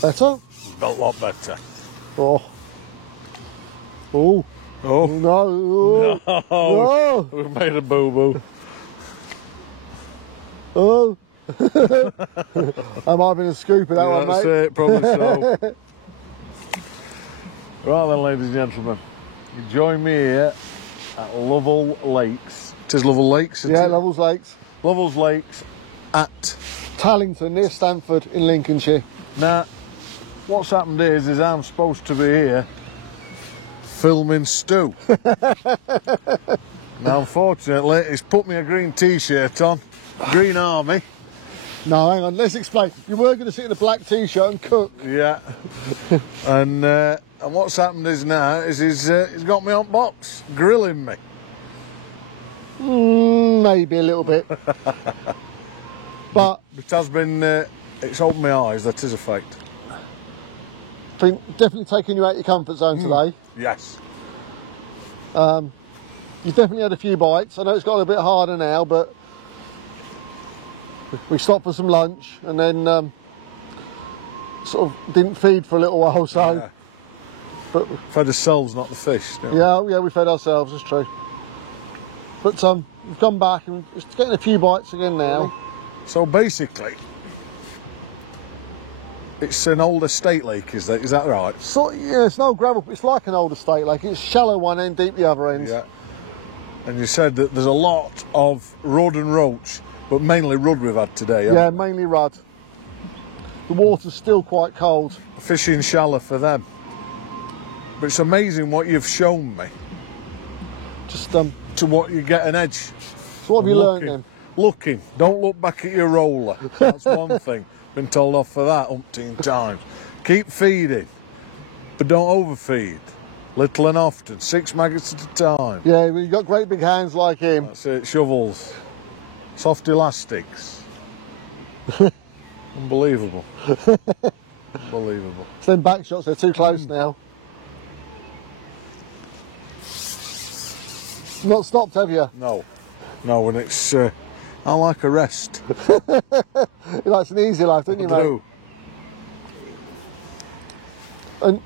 Better? A lot better. Oh. Oh. Oh. No. Oh. No. We've made a boo-boo. Oh. I might have been a scoop of that one, That's mate. it, probably so. Right then, ladies and gentlemen, you join me here at Lovell Lakes. It is Lovell Lakes, isn't Yeah, it? Lovell's Lakes. Lovell's Lakes at... Tallington, near Stamford in Lincolnshire. Now, what's happened is I'm supposed to be here filming Stu. Now, unfortunately, he's put me a green t-shirt on, Green Army. No, hang on, let's explain. You were going to sit in a black t-shirt and cook. Yeah. And what's happened is now is he's got me on box, grilling me. Maybe a little bit. But It has been, it's opened my eyes, that is a fact. I think definitely taking you out your comfort zone today. Yes. You've definitely had a few bites. I know it's got a bit harder now, but we stopped for some lunch and then sort of didn't feed for a little while, so... Yeah. But Fed ourselves, not the fish. Don't we? yeah, we fed ourselves, it's true. But we've come back and just getting a few bites again now. So basically, it's an old estate lake, is that right? So yeah, it's no gravel. It's like an old estate lake. It's shallow one end, deep the other end. Yeah. And you said that there's a lot of rudd and roach, but mainly rudd we've had today. Yeah, mainly rudd. The water's still quite cold. Fishing shallow for them. But it's amazing what you've shown me. Just To what you get an edge. So what have you learned then? Looking. Don't look back at your roller. That's one thing. Been told off for that umpteen times. Keep feeding, but don't overfeed. Little and often. 6 maggots at a time. Yeah, you've got great big hands like him. That's it. Shovels. Soft elastics. Unbelievable. Unbelievable. So them back shots, they're too close now. Not stopped, have you? No. No, and it's... I like a rest. You like an easy life, don't you, I mate? do. And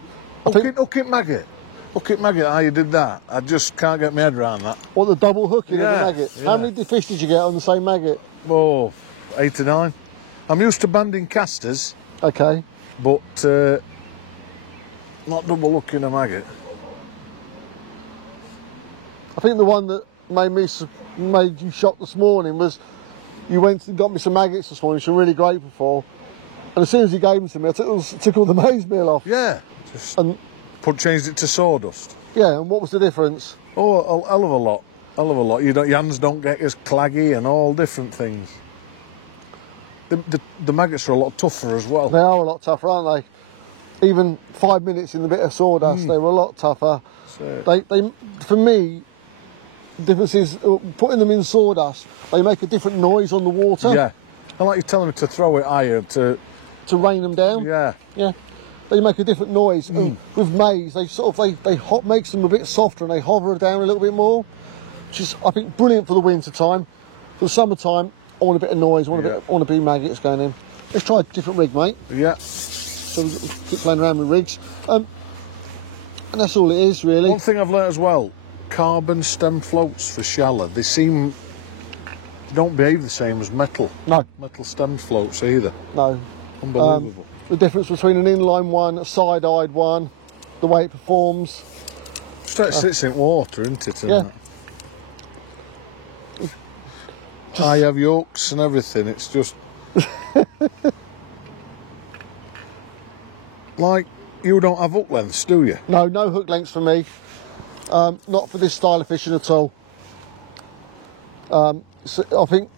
I think Hook it maggot. Hook it maggot, how you did that. I just can't get my head around that. what, the double hooking of Yeah, the maggot. yeah. How many fish did you get on the same maggot? Oh, 8 or 9. I'm used to banding casters, Okay. but not double hooking a maggot. I think the one that made you shocked this morning was you went and got me some maggots this morning, which I'm really grateful for. And as soon as you gave them to me, I took all the maize meal off. Yeah, just And changed it to sawdust. yeah, and what was the difference? Oh, a hell of a lot. Hell of a lot. Your hands don't get as claggy and all different things. The maggots are a lot tougher as well. They are a lot tougher, aren't they? Even 5 minutes in the bit of sawdust, they were a lot tougher. So, They, for me, the difference is putting them in sawdust. They make a different noise on the water yeah. I like you telling me to throw it higher to... to rain them down. Yeah. Yeah. They make a different noise. And with maize, they sort of makes them a bit softer and they hover down a little bit more, which is, I think, brilliant for the winter time. For the summertime, I want a bit of noise. I want a bit of maggots going in. Let's try a different rig, mate. Yeah. So we keep playing around with rigs, and that's all it is, really. One thing I've learnt as well, carbon stem floats for shallow, they don't behave the same as metal stem floats either. No. Unbelievable. The difference between an inline one, a side-eyed one, the way it performs. Just how it sits in water, isn't it? Yeah. I have yolks and everything, it's just... Like, you don't have hook lengths, do you? No hook lengths for me. Not for this style of fishing at all. So I think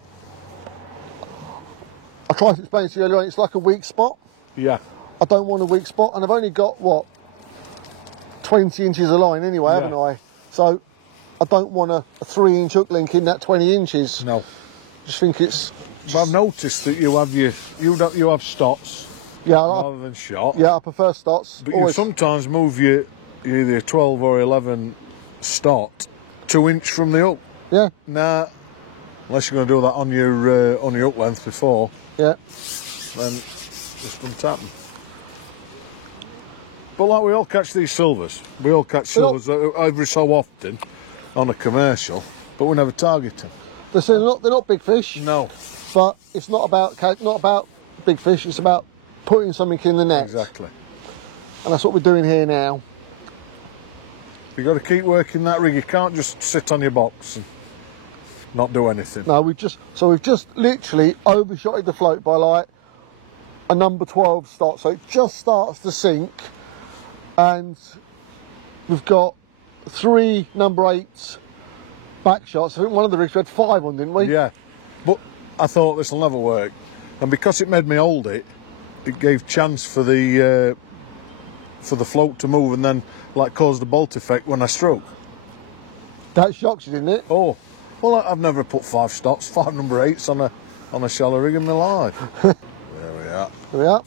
I tried to explain to you earlier on, it's like a weak spot. Yeah. I don't want a weak spot, and I've only got, what, 20 inches of line anyway, haven't I? So I don't want a 3-inch hook link in that 20 inches. No. Just think it's... But I've noticed that you have you have stots Yeah, rather than shot. yeah, I prefer stots. But you sometimes move your either 12 or 11 stot 2 inch from the hook. Yeah, Nah, unless you're going to do that on your hook length before, yeah. then just wouldn't happen. But like we all catch these silvers. We all catch silvers every so often on a commercial, but we never target them. They're not big fish. No. But it's not about big fish. It's about putting something in the net. Exactly. And that's what we're doing here now. You've got to keep working that rig. You can't just sit on your box and not do anything. No, we've just literally overshotted the float by like a number 12 start. So it just starts to sink, and we've got 3 number 8s back shots. I think one of the rigs we had 5 on, didn't we? Yeah, but I thought this will never work, and because it made me hold it, it gave chance for the float to move and then like cause the bolt effect when I stroke. That shocks you, didn't it? Oh, well, I've never put 5 stops, 5 number 8s on a shallow rig in my life. There we are. There we are.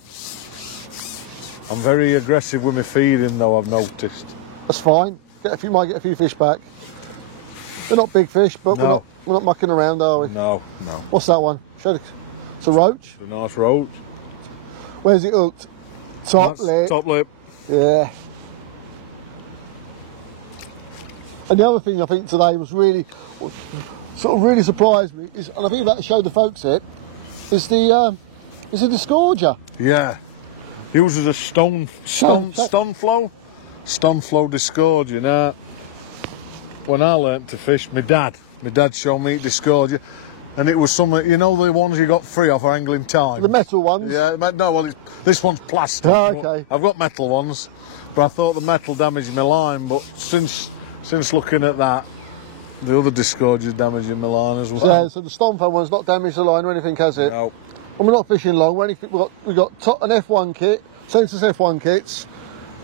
I'm very aggressive with my feeding though, I've noticed. That's fine. Might get a few fish back. They're not big fish, but No. we're not mucking around, are we? No. What's that one? It's a roach. It's a nice roach. Where's it hooked? Top lip. Top lip. Yeah. And the other thing I think today was really surprised me is, and I think that showed the folks it, is the disgorger. Yeah. Uses a stone flow disgorger. Now, when I learnt to fish, my dad showed me disgorger, and it was some, you know, the ones you got free off Angling Time. The metal ones. Yeah, no, well, this one's plastic. Oh, okay. I've got metal ones, but I thought the metal damaged my line. But since looking at that, the other disgorger's damaging my line as well. Yeah, so the Stonefan one's not damaged the line or anything, has it? No. And we're not fishing long. We've got an F1 kit, Sensus F1 kits,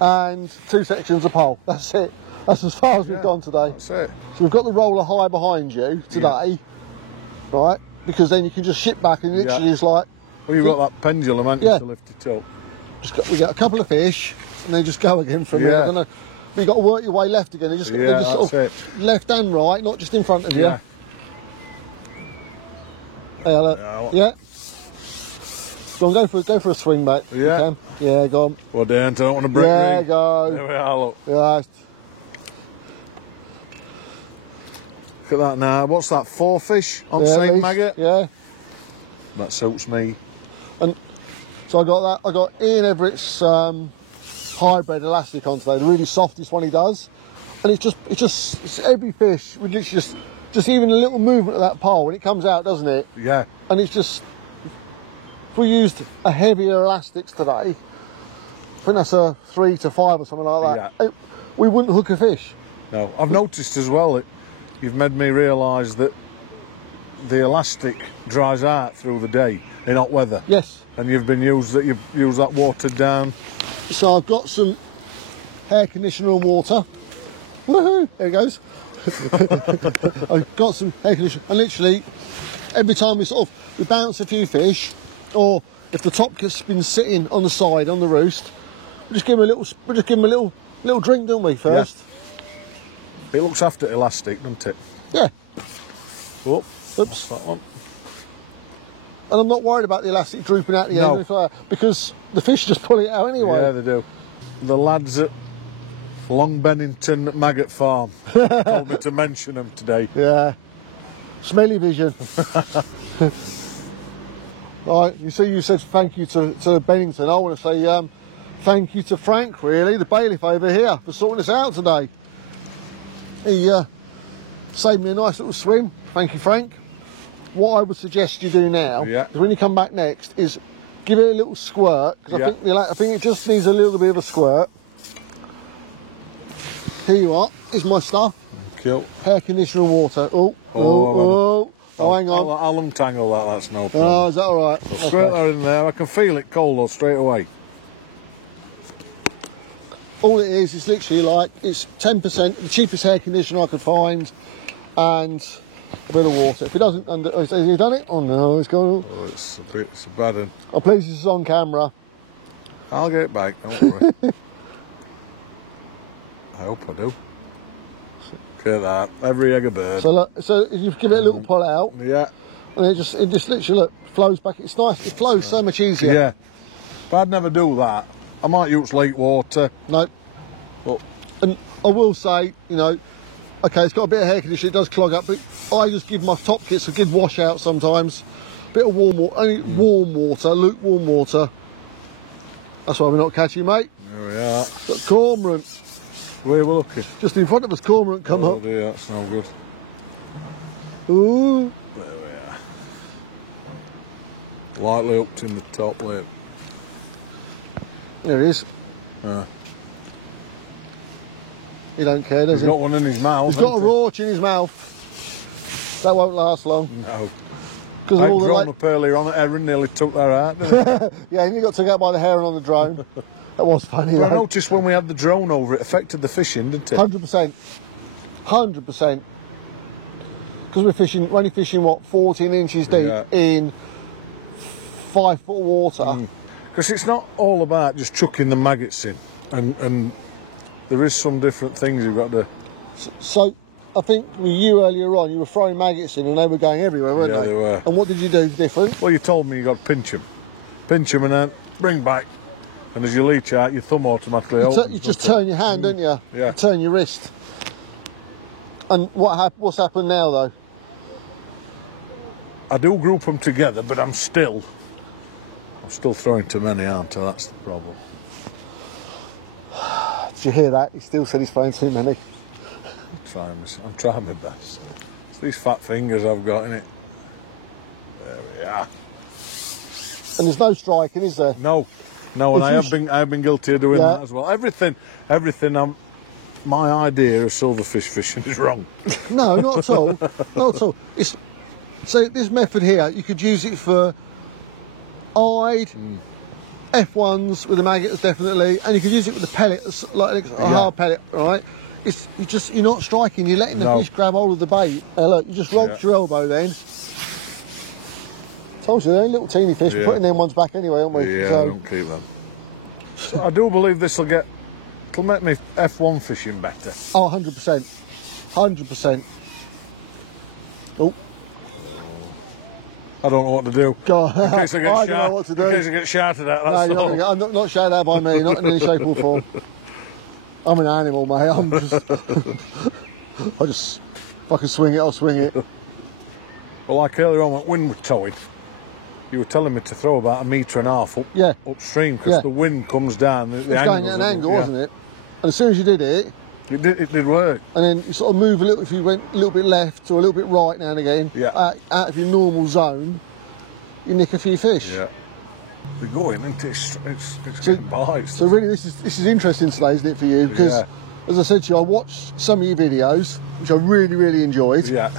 and 2 sections of pole. That's it. That's as far as we've gone today. That's it. So we've got the roller high behind you today, right? Because then you can just ship back and literally just like... Well, you've got that pendulum, haven't you, to lift it up. We get a couple of fish, and then just go again from there. I don't know. But you've got to work your way left again. They're just sort of left and right, not just in front of you. Yeah. Hey, look. Yeah. Go for a swing back. Yeah. You can. Yeah, go on. Well, Dan, I don't want to break Yeah, rig. go. There we are, look. Yeah. Look at that now. What's that, 4 fish on St. Maggot? Yeah. That suits me. And so I got that. I got Ian Everett's hybrid elastic on today, the really softest one he does. And it's every fish would literally just even a little movement of that pole when it comes out, doesn't it? Yeah. And it's just, if we used a heavier elastics today, I think that's a 3 to 5 or something like that. Yeah. We wouldn't hook a fish. No, I've noticed as well that you've made me realise that the elastic dries out through the day in hot weather. Yes. And you've used that watered down. So I've got some hair conditioner and water. Woohoo! There it goes. I've got some hair conditioner, and literally every time we bounce a few fish, or if the top has been sitting on the side on the roost, we just give them a little drink, don't we, first? Yeah. It looks after elastic, doesn't it? Yeah. Oh, oops. That one. And I'm not worried about the elastic drooping out the end because the fish just pull it out anyway. Yeah, they do. The lads at Long Bennington Maggot Farm told me to mention them today. Yeah. Smelly vision. Right, you see, you said thank you to Bennington. I want to say thank you to Frank, really, the bailiff over here, for sorting us out today. He saved me a nice little swim. Thank you, Frank. What I would suggest you do now is when you come back next is give it a little squirt, because I think it just needs a little bit of a squirt. Here you are. Here's my stuff. Thank you. Hair conditioner and water. Oh, hang on. I'll untangle that, that's no problem. Oh, is that all right? So straight there in there. I can feel it cold though, straight away. All it is literally like, it's 10%, the cheapest hair conditioner I could find, and a bit of water. If it doesn't, has he done it? Oh no, it's gone. Oh, it's a bad one. I'm pleased this is on camera. I'll get it back, don't worry. I hope I do. Look at that, every egg a bird. So look, so if you give it a little pull out, yeah, and it just literally flows back. It's nice. It flows so much easier. Yeah, but I'd never do that. I might use lake water. No. But And I will say, you know, okay, it's got a bit of hair conditioner, it does clog up, but I just give my top kits a good wash out sometimes. Bit of warm water, only warm water, lukewarm water. That's why we're not catching, mate. there we are. Got cormorant Where we're looking. just in front of us. Cormorant come Oh up. dear, that's no good. Ooh, There we are. Lightly up in the top lip. there he is. Yeah. He don't care, does He's he? got one in his mouth. He's got a hasn't he? roach in his mouth. That won't last long No. because I of all the grown like. up earlier on that Erin nearly took that out, didn't he? Yeah, and he got took out by the heron on the drone. That was funny. But I though. noticed when we had the drone over, it affected the fishing, didn't it? 100%. 100%. Because we're only fishing, what, 14 inches deep Yeah. in 5 foot of water. Because it's not all about just chucking the maggots in, and there is some different things you've got to. So, I think with you earlier on, you were throwing maggots in and they were going everywhere, weren't Yeah, they? they were. And what did you do different? Well, you told me you got to pinch them and then bring back, and as you leach out, your thumb automatically opens. You just doesn't it? turn your hand, don't you? Yeah. You turn your wrist. And what's happened now, though? I do group them together, but I'm still throwing too many, aren't I? That's the problem. Did you hear that? He still said he's throwing too many. I'm trying my best. It's these fat fingers I've got in it. There we are. And there's no striking, is there? No, and I have been guilty of doing Yeah. that as well. Everything. My idea of silverfish fishing is wrong. No, not at all. Not at all. So this method here, you could use it for eyed, F1s with the maggots definitely, and you could use it with the pellet, like a hard pellet, right? You're not striking, you're letting the No. fish grab hold of the bait. Look, you just rocked your elbow then. Told you, they're little teeny fish, we're Yeah. putting them ones back anyway, aren't we? Yeah, I So, don't keep them. So I do believe it'll make me F1 fishing better. oh, 100%. 100%. Oh, I don't know what to do. God. In case I get I don't know what to do. In case I get shouted at, No, that's you're not all. gonna I'm not shouted out by me, not in any shape or form. I'm an animal, mate. I'm just. If I can swing it, I'll swing it. Well, like earlier on when wind was towing, you were telling me to throw about 1.5 metres Yeah. upstream because Yeah. the wind comes down. The It's going at an angle, wasn't it? And as soon as you did it, It did work. and then you sort of move a little, if you went a little bit left or a little bit right now and again, Yeah. out of your normal zone, you nick a few fish. Yeah. They're going, and it's getting bites. So really, this is interesting today, isn't it, for you? Because, Yeah. as I said to you, I watched some of your videos, which I really, really enjoyed. Yeah.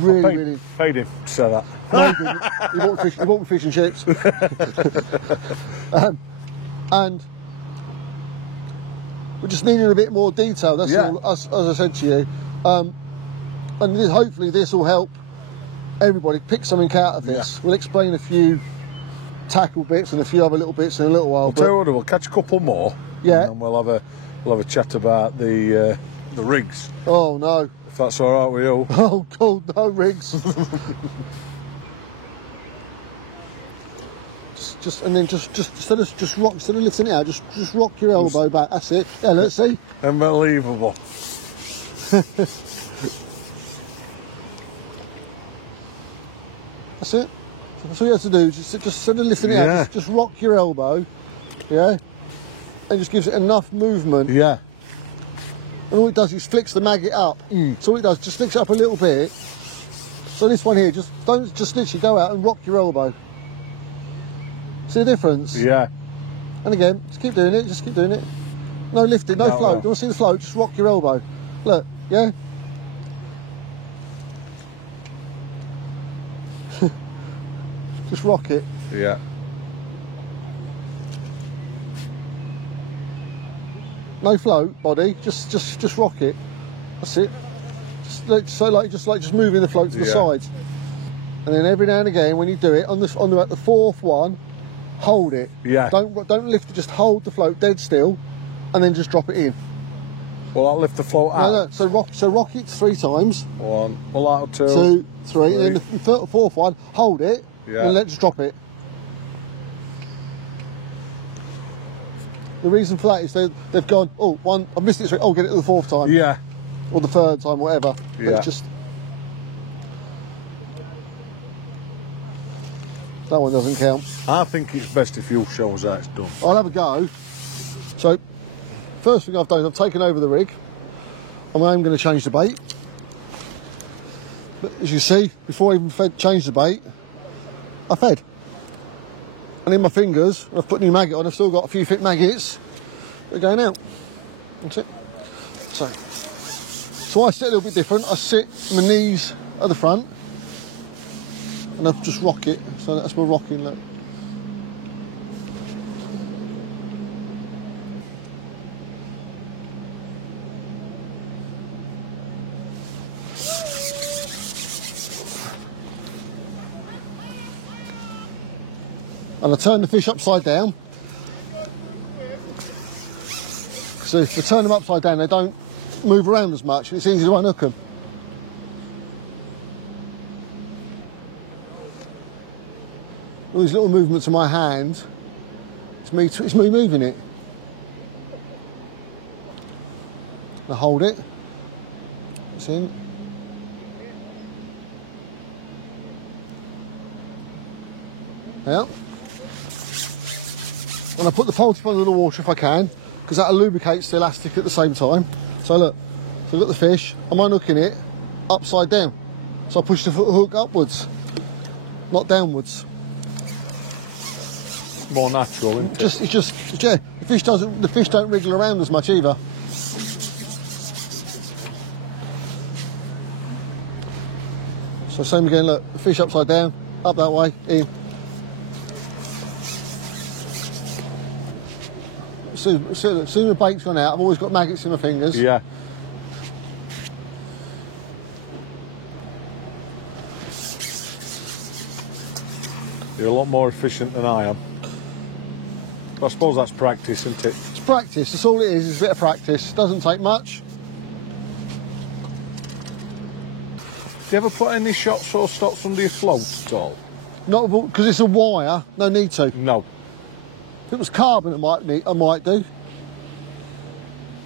Really. Paid him to say that. No, he didn't. He bought me fish and chips. And we just needed a bit more detail. That's Yeah. all. As I said to you, and hopefully this will help everybody pick something out of this. Yeah. We'll explain a few tackle bits and a few other little bits in a little while. I'll tell you what, we'll catch a couple more. Yeah. And then we'll have a chat about the rigs, Oh no! if that's all right with you. Oh God, no rigs. just and then just instead of lifting it out, just rock your elbow back. That's it. Yeah, let's see. Unbelievable. That's it. That's all you have to do. Just instead of lifting it Yeah. out, just rock your elbow. Yeah. And just gives it enough movement. Yeah. And all it does is flicks the maggot up. So all it does, just flicks it up a little bit. So this one here, just literally go out and rock your elbow. See the difference? Yeah. And again, just keep doing it, just keep doing it. No lifting, no No, float. no. Don't want to see the float, just rock your elbow. Look, yeah? Just rock it. Yeah. No float, body, just rock it. That's it. Just moving the float to the Yeah. sides. And then every now and again, when you do it, on the fourth one, hold it. Yeah. Don't lift it, just hold the float dead still, and then just drop it in. Well, I'll lift the float out. No, so rock it 3 times. One. Well, out 2. 2, 3, and then the fourth one, hold it, Yeah. and just drop it. The reason for that is they've gone, oh, one, I've missed it, so I'll get it the fourth time. Yeah. Or the third time, whatever. But Yeah. it's just... That one doesn't count. I think it's best if you'll show us how it's done. I'll have a go. So, first thing I've done is I've taken over the rig. I'm going to change the bait. But as you see, before I even changed the bait, I fed. And in my fingers, I've put new maggot on, I've still got a few thick maggots. They're going out. That's it. So I sit a little bit different. I sit my knees at the front and I just rock it. So that's my rocking look. And I turn the fish upside down. So if I turn them upside down, they don't move around as much, and it's easy to unhook them. All these little movements of my hand, it's me moving it. I hold it. It's in. Yeah. And I put the poultry under the water if I can, because that lubricates the elastic at the same time. So look, so I've got the fish, I'm unhooking it upside down. So I push the hook upwards, not downwards. More natural, isn't it? It's just, yeah, the fish don't wriggle around as much either. So same again, look, the fish upside down, up that way, in. As soon as the bait's gone out, I've always got maggots in my fingers. Yeah. You're a lot more efficient than I am. I suppose that's practice, isn't it? It's practice, that's all it is. It's a bit of practice. Doesn't take much. Do you ever put any shots or stops under your float at all? Not because it's a wire, no need to. No. If it was carbon, I might do.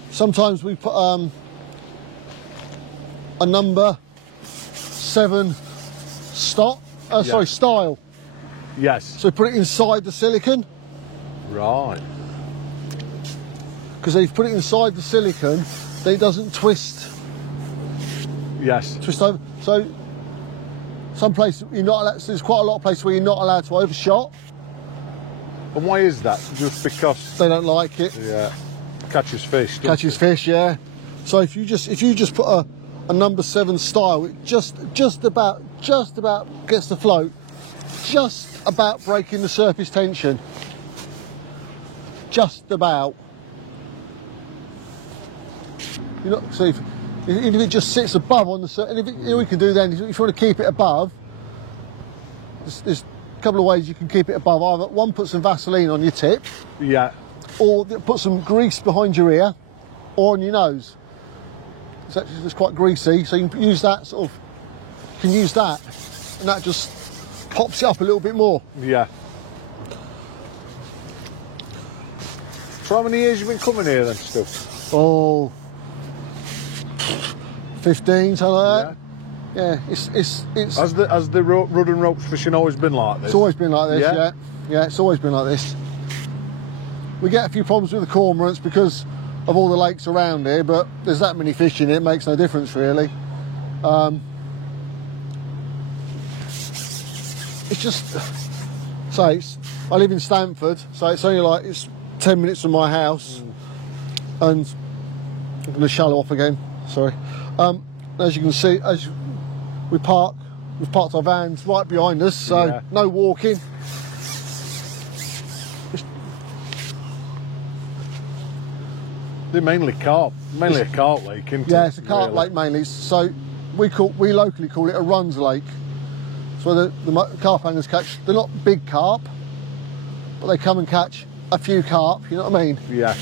Sometimes we put a number 7 style. Yes. So put it inside the silicone. Right. Because if you put it inside the silicone, then it doesn't twist Yes. over. So some places you're not allowed. There's quite a lot of places where you're not allowed to overshot. And why is that? Just because? They don't like it. Yeah. Catches fish. doesn't Catches fish, yeah. So if you just put a number 7 style, it just about gets the float, just about breaking the surface tension. Just about. You know, so if it just sits above on the surface, and all you can do then, if you want to keep it above, there's a couple of ways you can keep it above. Either one, put some Vaseline on your tip, it? Yeah. or put some grease behind your ear or on your nose. It's quite greasy, so you can use that and that just pops it up a little bit more. Yeah. So how many years you been coming here then, Stu? Oh, 15, something like that. Yeah, it's Has the rod and ropes fishing always been like this? It's always been like this, Yeah? yeah. It's always been like this. We get a few problems with the cormorants because of all the lakes around here, but there's that many fish in it makes no difference really. It's just, I live in Stamford, so it's only it's 10 minutes from my house, and I'm going to shallow off again. Sorry. As you can see, we've parked our vans right behind us, so Yeah. no walking. They're mainly a carp lake, isn't it? Yeah, it's a carp really? lake mainly. So we locally call it a runs lake. So the carp anglers catch, they're not big carp, but they come and catch a few carp, you know what I mean? Yeah.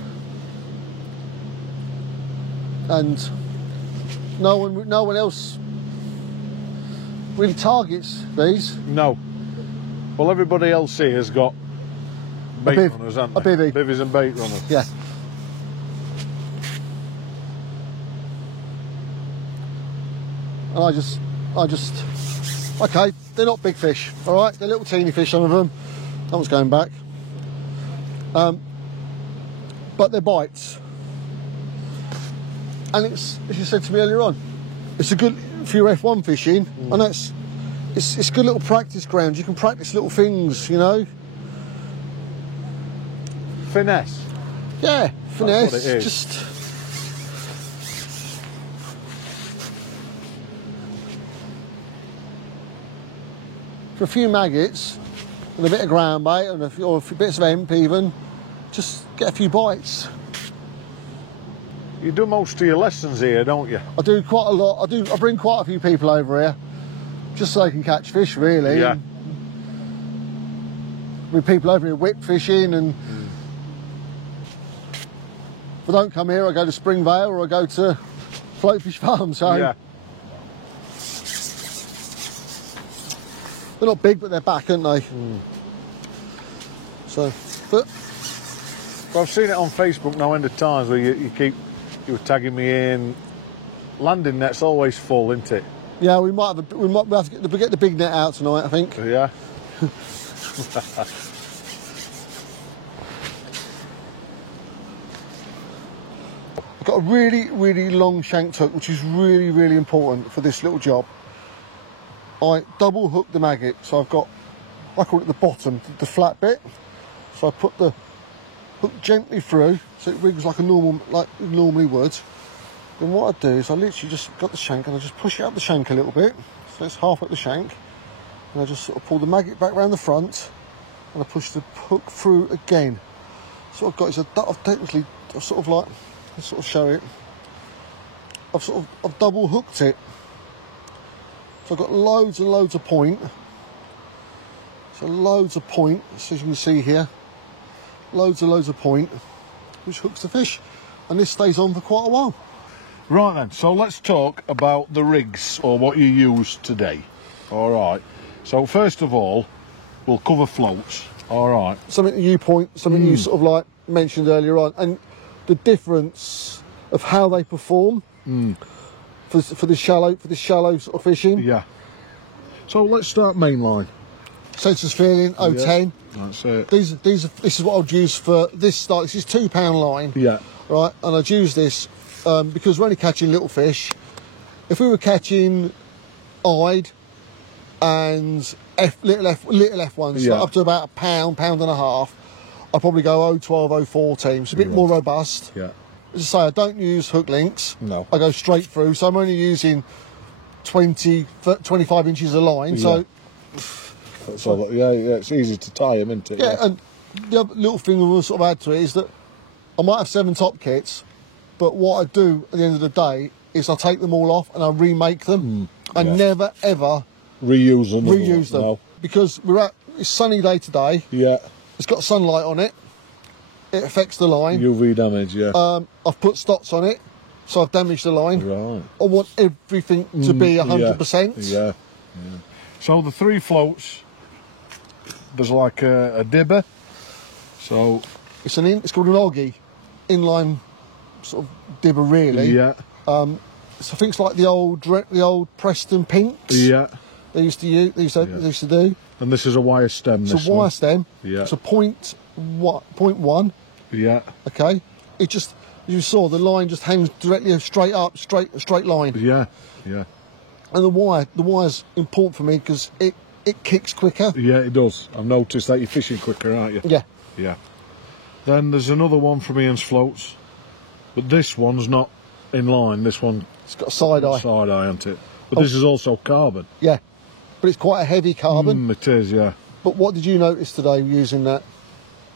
And no one else really targets these. No. Well, everybody else here has got bait biv- runners, aren't a they? bivvy. Bivvies and bait runners. Yeah. And I just, okay, they're not big fish, all right? They're little teeny fish, some of them. That one's going back. But they're bites. And it's, as you said to me earlier on, it's a good, for your F1 fishing, and it's good little practice ground. You can practice little things, you know? Finesse. Yeah, finesse, what it is. just... For a few maggots, and a bit of ground bait, and or a few bits of hemp even, just get a few bites. You do most of your lessons here, don't you? I do quite a lot. I bring quite a few people over here, just so they can catch fish, really. Yeah. And bring people over here whip fishing, and if I don't come here, I go to Springvale or I go to Floatfish Farm. So Yeah. they're not big, but they're back, aren't they? So, but Well, I've seen it on Facebook no end of times where you were tagging me in. Landing net's always full, isn't it? yeah, we might have to get the big net out tonight, I think. Yeah. I've got a really, really long shanked hook, which is really, really important for this little job. I double hook the maggot, so I've got, I call it the bottom, the flat bit. So I put the hook gently through, so it wriggles like like it normally would. Then what I do is I literally just got the shank and I just push it up the shank a little bit, so it's half at the shank, and I just sort of pull the maggot back round the front, and I push the hook through again. So what I've got is I've sort of like, let's sort of show it. I've double hooked it. So I've got loads and loads of point. So loads of point, so as you can see here, loads and loads of point, which hooks the fish. And this stays on for quite a while. Right then, so let's talk about the rigs, or what you use today. All right. So first of all, we'll cover floats. All right. Something you sort of like mentioned earlier on, and the difference of how they perform for the shallow sort of fishing. Yeah. So let's start mainline. Sensors feeling 010. That's it. This is what I'd use for this style. This is £2 line. Yeah. Right, and I'd use this because we're only catching little fish. If we were catching eyed and little F1s, Yeah. like up to about a pound and a half, I'd probably go 012, 014. It's a bit more robust. Yeah. As I say, I don't use hook links. No. I go straight through, so I'm only using 25 inches of line. So That's all. Yeah, it's easy to tie them, isn't it? yeah, and the other little thing we'll sort of add to it is that I might have 7 top kits, but what I do at the end of the day is I take them all off and I remake them. I never ever Reuse them. them because it's sunny day today. Yeah. It's got sunlight on it. It affects the line. UV damage. Yeah. I've put stots on it, so I've damaged the line. Right. I want everything to be 100%. Yeah. So the 3 floats, there's like a dibber. So It's called an Oggy, inline sort of dibber really. yeah. So things like the old Preston Pinks. Yeah. They used to use. They used to do. And this is a wire stem. It's this a wire one. stem. Yeah. It's a point one. Yeah. Okay. It just, as you saw, the line just hangs directly straight up, a straight line. Yeah. Yeah. And the wire's important for me because it kicks quicker. Yeah, it does. I've noticed that you're fishing quicker, aren't you? Yeah. Yeah. Then there's another one from Ian's floats, but this one's not in line. This one It's got a side eye. side eye, isn't it? But this is also carbon. Yeah. But it's quite a heavy carbon. It is, yeah. But what did you notice today using that?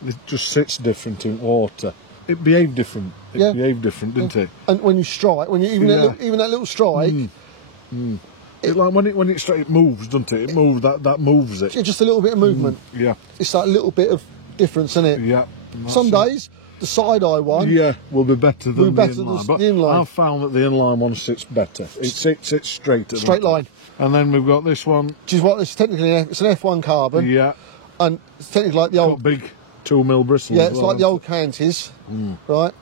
It just sits different in water. It behaved different. It behaved different, didn't it? And when you strike, even that little strike, It's like when it moves, doesn't it? It moves. That moves it. it's just a little bit of movement. Yeah. It's that little bit of difference in it. Yeah. Some days the side eye one. Yeah, will be better than better the than inline. But the inline. I've found that the inline one sits better. It sits straight. Straight line. And then we've got this one. Which is what it's technically it's an F1 carbon. Yeah. And it's technically like the Got old big 2mm bristle. Yeah, as it's well, like the isn't old Canties, right?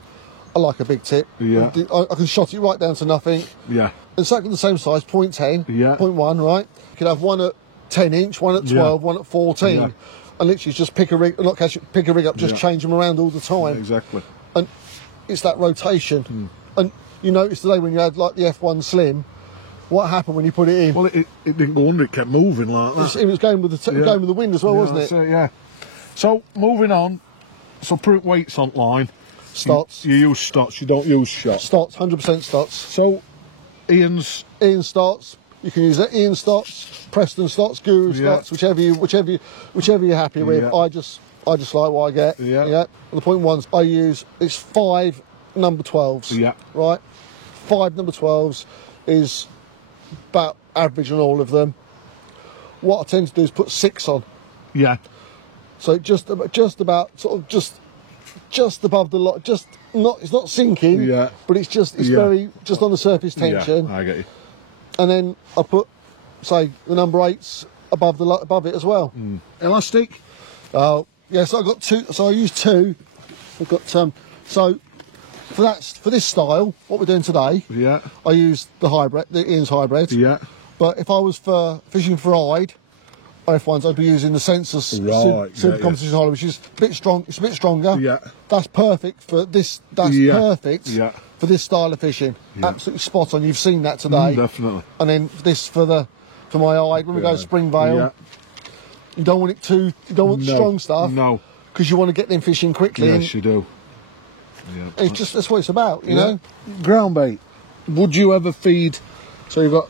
I like a big tip. Yeah. I can shot it right down to nothing. it? Yeah. Exactly the same size, 0.10, Yeah. 0.1, right? You could have one at 10 inch, one at 12, one at 14. Yeah. And literally just pick a rig, not catch it, pick a rig up, just Yeah. change them around all the time. Exactly. And it's that rotation. And you noticed today when you had like the F1 Slim, what happened when you put it in? Well, it didn't go under, it kept moving like that. It was going with the going with the wind as well, wasn't it? That's yeah. So, moving on. So, print weights online. Stotts. You use Stotts, you don't use shots. Stotts, 100% Stotts. So, Ian's. Ian Stotts. You can use that. Ian Stotts, Preston Stotts, Guru Yeah. Stotts, whichever you're happy with. Yeah. I just like what I get. Yeah. Yeah. The point ones I use, it's 5 number 12s. Yeah. Right. 5 number 12s is about average on all of them. What I tend to do is put 6 on. Yeah. So just about sort of just above the lot, just not, it's not sinking. Yeah. But it's Yeah. very just on the surface tension. Yeah, I get you. And then I put, say, the number 8s above it as well. Elastic? Oh, yeah. So I got 2. So I used 2. I've got so for this style, what we're doing today, Yeah. I used the hybrid, the Ian's hybrid. Yeah. But if I was for fishing for Ide F1s, I'd be using the Sensus Right, Super yeah, Competition Hollow, which is a bit strong. It's a bit stronger. Yeah. That's perfect for this. That's Yeah. perfect Yeah. for this style of fishing. Absolutely spot on. You've seen that today. Definitely. And then this for my eye when we go to Springvale. Yeah. You don't want it too. You don't want No, strong stuff. no. Because you want to get them fishing quickly. Yes, you do. Yeah. and it's just that's what it's about, you know. Ground bait. Would you ever feed? So you've got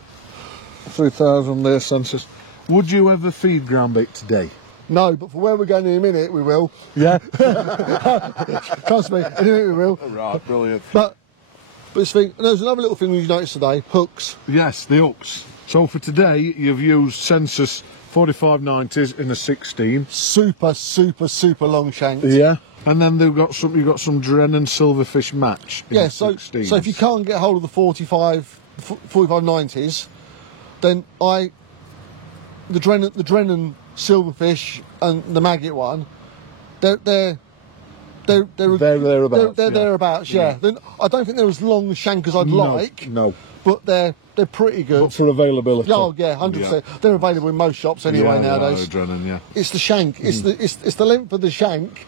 3,000 there, census. Would you ever feed ground bait today? No, but for where we're going in a minute, we will. Yeah. Trust me, in a minute we will. Right, brilliant. But this thing, and there's another little thing we noticed today: hooks. Yes, the hooks. So for today, you've used Census 4590s in a 16. Super long shanks. Yeah. And then you've got some Drennan Silverfish Match. In Yeah, a so 16s. if you can't get hold of the 4590s, then the Drennan Silverfish and the Maggot one, they're thereabouts. They're thereabouts, yeah. Then I don't think they're as long shank as I'd like. No. But they're pretty good. But for availability. Oh yeah, 100%. They're available in most shops anyway nowadays. Drennan, yeah. It's the shank. It's the length of the shank,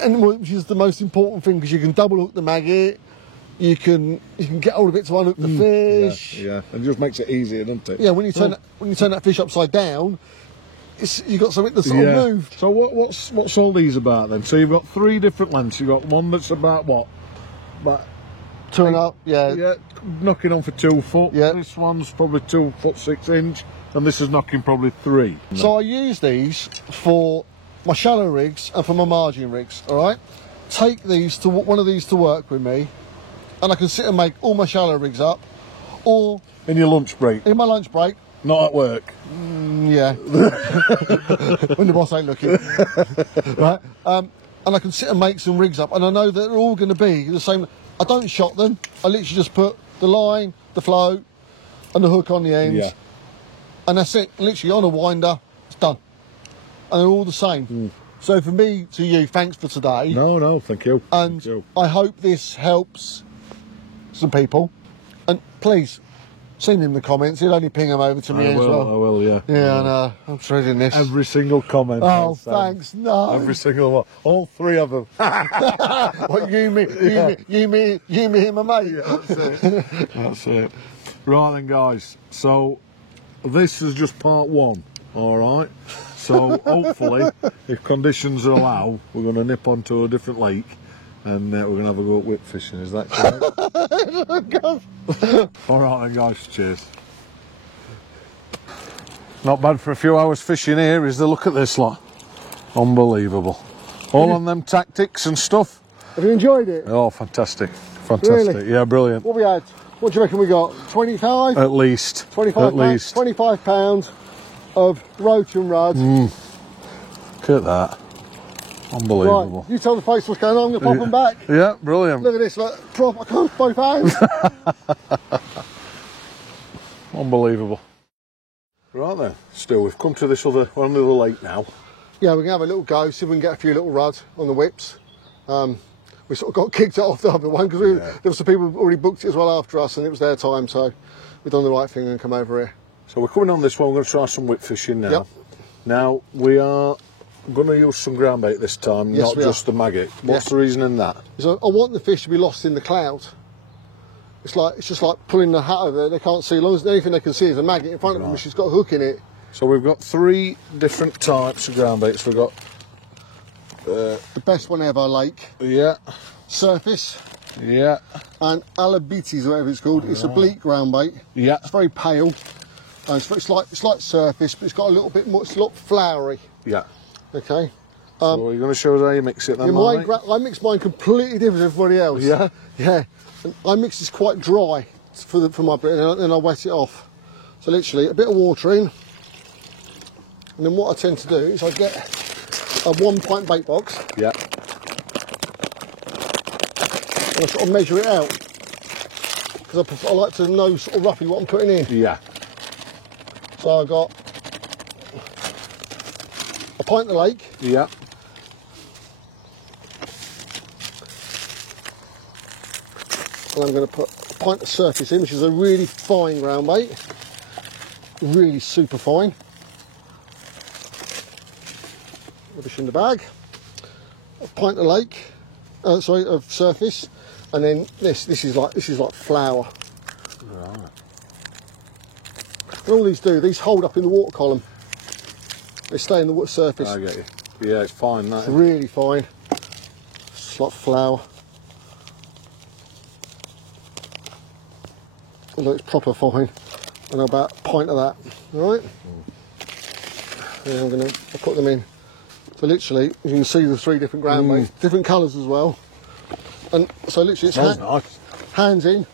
and which is the most important thing because you can double hook the maggot. You can get hold of it to unhook the fish. Yeah, and it just makes it easier, doesn't it? Yeah, when you turn that fish upside down, you've got something that's sort of moved. So what's all these about then? So you've got 3 different lengths. You've got one that's about what? About 2.5. Yeah. Knocking on for 2 foot. Yeah. This one's probably 2 foot 6 inch, and this is knocking probably 3. So I use these for my shallow rigs and for my margin rigs. All right. Take these to one of these to work with me, and I can sit and make all my shallow rigs up, or In your lunch break, in my lunch break. not at work. Yeah. When the boss ain't looking. Right. And I can sit and make some rigs up, and I know that they're all going to be the same. I don't shot them. I literally just put the line, the float, and the hook on the ends. Yeah. And that's it. Literally on a winder, it's done. And they're all the same. So for me to you, thanks for today. No, thank you. And Thank you. I hope this helps some people. And please, send him the comments. He'll only ping them over to me I as will, well. I will, yeah. Yeah, I know. I'm dreading this. Every single comment. Oh, I'll send. thanks. No. Every single one. All 3 of them. What, you, me, him, and mate. That's it. Right then, guys. So this is just part 1. All right. So hopefully, if conditions allow, we're going to nip onto a different lake, and we're going to have a go at whip fishing. Is that correct? All right then, guys. Cheers. Not bad for a few hours fishing here. Is the look at this lot? Unbelievable. All on them tactics and stuff. Have you enjoyed it? Oh, fantastic. Fantastic. Really? Yeah, brilliant. What we had? What do you reckon we got? 25? At least. 25 At pounds, least. 25 pounds of roach and rudd. Look at that. Unbelievable. Right, you tell the folks what's going on, I'm going to pop them back. Yeah, brilliant. Look at this, look, prop, I can't both hands. Unbelievable. Right then, Stu, we've come to this other lake now. Yeah, we can have a little go, see if we can get a few little rudd on the whips. We sort of got kicked off the other one because there were some people who already booked it as well after us, and it was their time, so we've done the right thing and come over here. So we're coming on this one, we're going to try some whip fishing now. Yep. Now, we are going to use some ground bait this time, Yes, not just the maggot. What's the reason in that? So I want the fish to be lost in the cloud. It's just like pulling the hat over there, they can't see, as long as anything they can see is a maggot in front of them, which has got a hook in it. So we've got 3 different types of ground baits. We've got The best one ever, lake, yeah, surface, yeah, and alabites, whatever it's called. It's a bleak ground bait. yeah. It's very pale. And it's like surface, but it's got a little bit more. It's a lot floury. Yeah. Okay. So you're going to show us how you mix it then, Yeah, mate? I mix mine completely different to everybody else. Yeah? Yeah. And I mix this quite dry for my bit, and then I wet it off. So literally a bit of water in, and then what I tend to do is I get a 1 pint bait box, Yeah. and I sort of measure it out because I like to know sort of roughly what I'm putting in. Yeah. So I got a pint of lake, Yeah. and I'm going to put a pint of surface in, which is a really fine ground bait, really super fine. Rubbish in the bag. A pint of lake, of surface, and then this is like flour. Right. And all these do, these hold up in the water column. They stay in the water surface. I get you. Yeah, it's fine, that. It's really fine. It's like flour. Although it's proper fine. And about a pint of that. Alright? And I'll put them in. So literally, you can see the 3 different ground baits, different colours as well. And so literally it's Nice. hands in.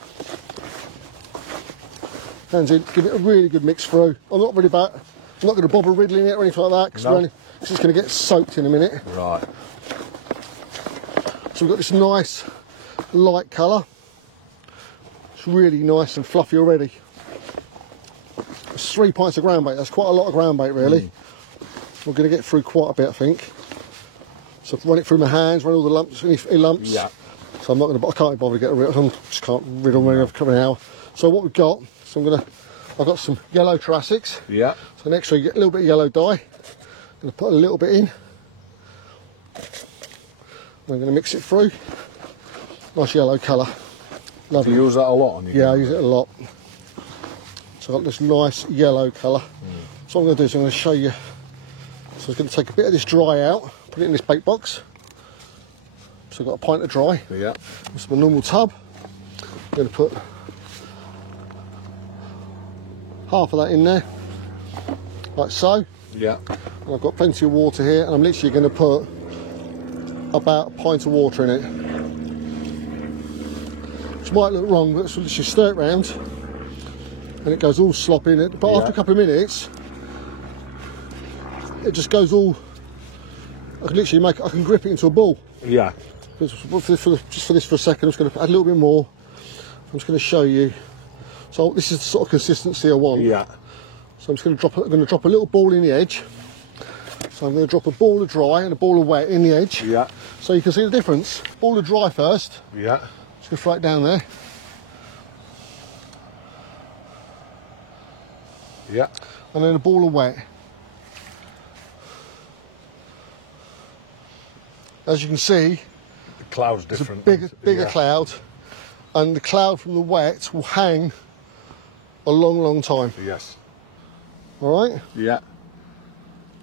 Hands in, give it a really good mix through. I'm not going to bother riddling it or anything like that, because No. it's just going to get soaked in a minute. Right. So we've got this nice light colour. It's really nice and fluffy already. It's 3 pints of ground bait, that's quite a lot of ground bait really. We're going to get through quite a bit, I think. So run it through my hands, run all the lumps, any lumps. Yeah. So I can't bother to get rid of it, I just can't riddle me over an hour. So what we've got, I've got some yellow Triassics. Yeah. So next you get a little bit of yellow dye. I'm going to put a little bit in. I'm going to mix it through. Nice yellow colour. Do Lovely. you use that a lot on you? Yeah, I use it a lot. So I've got this nice yellow colour. So what I'm going to do is I'm going to show you. So I'm going to take a bit of this dry out, put it in this bait box. So I've got a pint of dry. Yeah. This is my normal tub. I'm going to put half of that in there, like so. Yeah. And I've got plenty of water here, and I'm literally going to put about a pint of water in it. Which might look wrong, but so literally stir it round, and it goes all sloppy in it. But after a couple of minutes, it just goes all. I can grip it into a ball. Yeah. Just for this for a second, I'm just going to add a little bit more. I'm just going to show you. So this is the sort of consistency I want. Yeah. So I'm just going to drop a little ball in the edge. So I'm going to drop a ball of dry and a ball of wet in the edge. Yeah. So you can see the difference. Ball of dry first. Yeah. Just going to throw it down there. Yeah. And then a ball of wet. As you can see, The cloud's it's a different. bigger Yeah. cloud, and the cloud from the wet will hang a long time. Yes. All right. Yeah.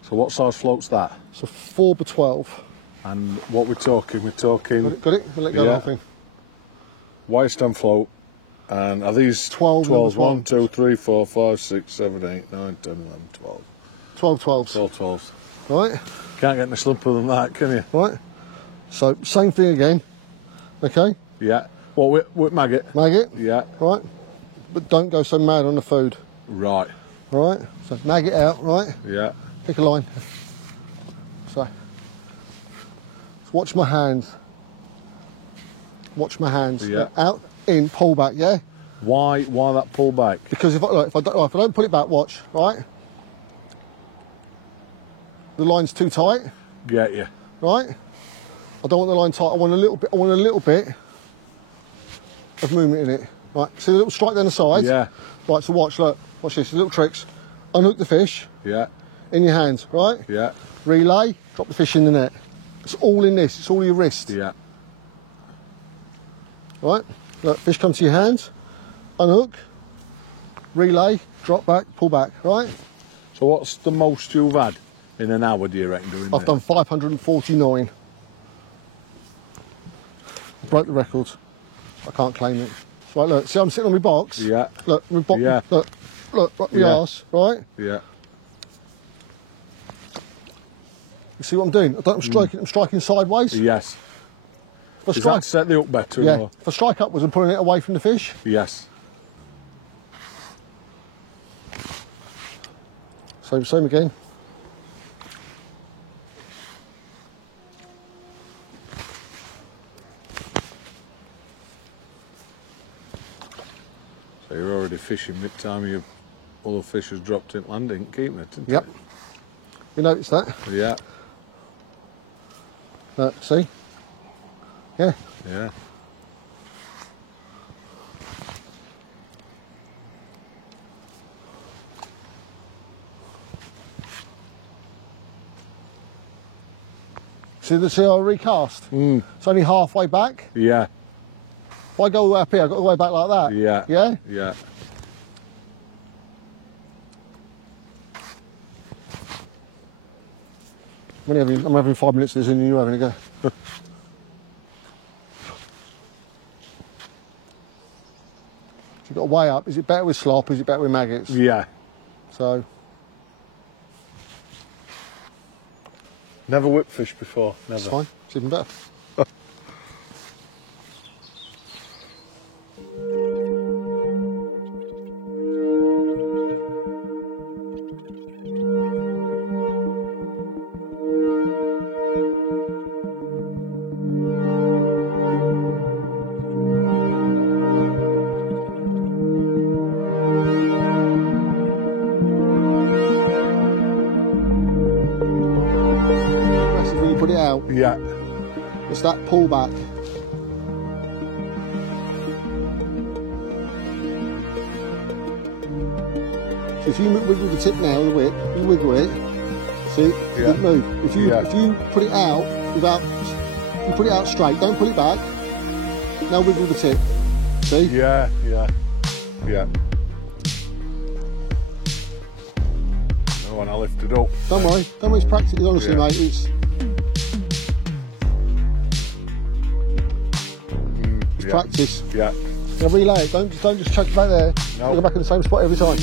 So what size float's that? So 4 by 12. And what we're talking? We're talking Got it? We'll let go of the Yeah. whole thing. wire stem float. And are these 12 12s? number 1, 2, 3, 4, 5, 6, 7, 8, 9, 10, 11, 12. 12 12s. 12 12s. Right. Can't get any slumper than that, can you? Right. So same thing again. Okay. Yeah. What with maggot? Maggot. Yeah. Right. But don't go so mad on the food. Right. All right. So mag it out. Right. Yeah. Pick a line. So watch my hands. Watch my hands. Yeah. Out, in, pull back. Yeah. Why that pull back? Because if I don't put it back, watch. Right. the line's too tight, Get you. right? I don't want the line tight. I want a little bit. I want a little bit of movement in it. Right. See the little strike down the side. Yeah. Right. So watch. Look. Watch this. Little tricks. Unhook the fish Yeah. in your hands. Right. Yeah. Relay. Drop the fish in the net. It's all in this. It's all your wrist. Yeah. Right. Look. Fish come to your hands. Unhook. Relay. Drop back. Pull back. Right. So what's the most you've had in an hour, do you reckon, doing I've done 549. Broke the record. I can't claim it. Right, look, see I'm sitting on my box? Yeah. Look, my box, Yeah. look, right my Yeah. arse, right? Yeah. You see what I'm doing? I'm striking sideways. Yes. If I Does strike, that set the hook better? yeah, Or? if I strike upwards, I'm pulling it away from the fish. Yes. Same again. So you're already fishing mid-time, you all the fish has dropped in land, didn't keep it, didn't Yep. You notice that? it? Yeah. See? Yeah. Yeah. See how I recast? It's only halfway back. Yeah. If I go all the way up here, I got all the way back like that. Yeah. Yeah? Yeah. I'm having 5 minutes of this and you're having a go. So you've got to weigh up. Is it better with slop? Is it better with maggots? Yeah. So, Never whipped fish before, never. it's fine. It's even better. When you put it out, Yeah. it's that pull back. So if you wiggle the tip now, the whip, you wiggle it, see, Yeah. it move. If you put it out without, you put it out straight, don't pull it back. Now wiggle the tip. See? Yeah. Yeah. Yeah. And when I lift it up. Don't worry, it's practice. Honestly, Yeah. mate, it's Yeah. practice. Yeah. Now relay it. Don't just chuck it back there. No. Go back in the same spot every time.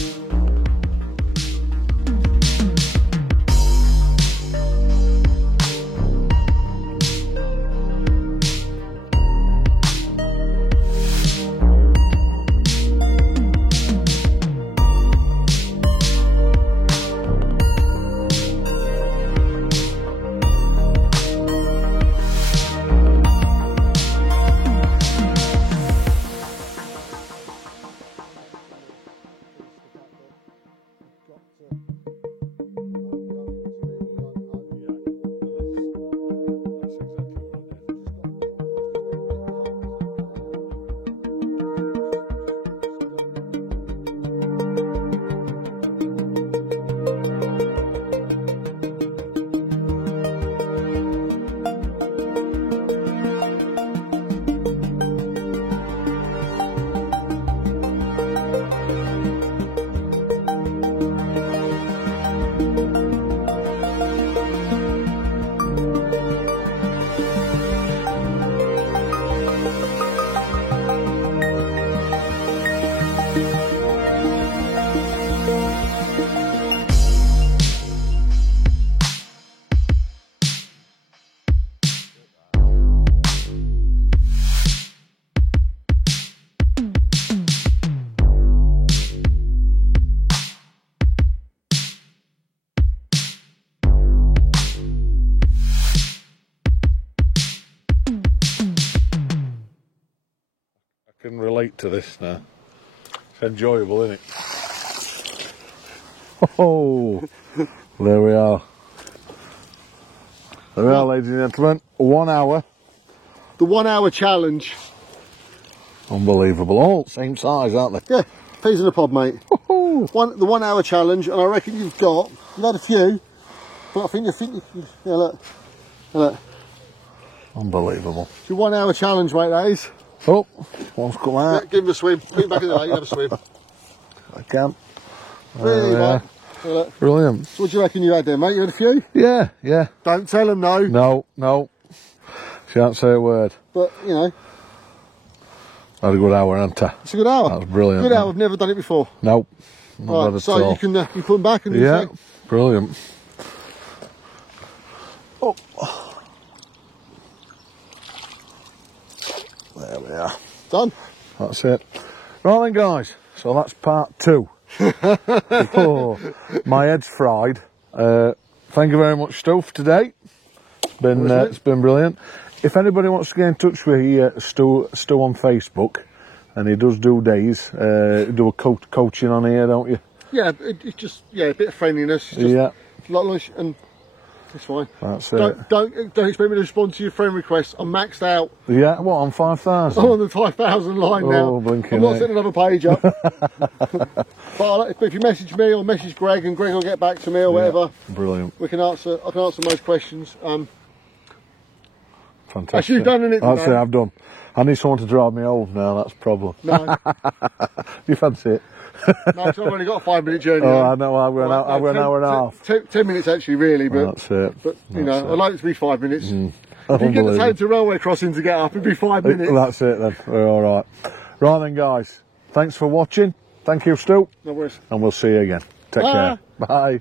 I can relate to this now. It's enjoyable, isn't it? Oh, there we are. Well, ladies and gentlemen, 1 hour. The 1 hour challenge. Unbelievable. All same size, aren't they? Yeah, peas in a pod, mate. The 1 hour challenge, and I reckon you've had a few, but I think yeah, look. Unbelievable. It's your 1 hour challenge, mate, that is. Oh, one's come out. Yeah, give him a swim. Put him back in the lake, have a swim. I can. Really, yeah. mate. Yeah, look. Brilliant. So what do you reckon you had there, mate? You had a few? Yeah. Don't tell him no. No. She can't say a word. But, you know. Had a good hour, hadn't I? It's a good hour. That was brilliant. Good hour, I've never done it before. Nope. Not bad at so all. you can put them back and Yeah, brilliant. Oh. There we are. Done. That's it. Right then, guys. So that's part 2. Oh, my head's fried. Thank you very much, Stu, for today. It's been brilliant. If anybody wants to get in touch with Stu on Facebook, and he does do days, do a coaching on here, don't you? Yeah, it's just a bit of friendliness. It's just Yeah. lunch and it's fine. That's it. Don't expect me to respond to your friend requests. I'm maxed out. Yeah, what, on 5,000? I'm on the 5,000 line now. Blinking I'm not heck. setting another page up. But if you message me or message Greg, and Greg will get back to me or whatever, Brilliant. I can answer most questions. Fantastic. Actually, you've done it. That's it, I've done. I need someone to drive me home now, that's the problem. No, You fancy it? no, 'cause I've only got a 5-minute journey. Oh, now. I know, I've got an hour and a half. 10 minutes actually, really, but That's it. but you know, That's I'd like it to be 5 minutes. If you get the Unbelievable. town to railway crossing to get up, it'd be 5 minutes. That's it then, we're alright. Right then, guys, thanks for watching. Thank you, Stu, No worries. and we'll see you again. Take care. Bye.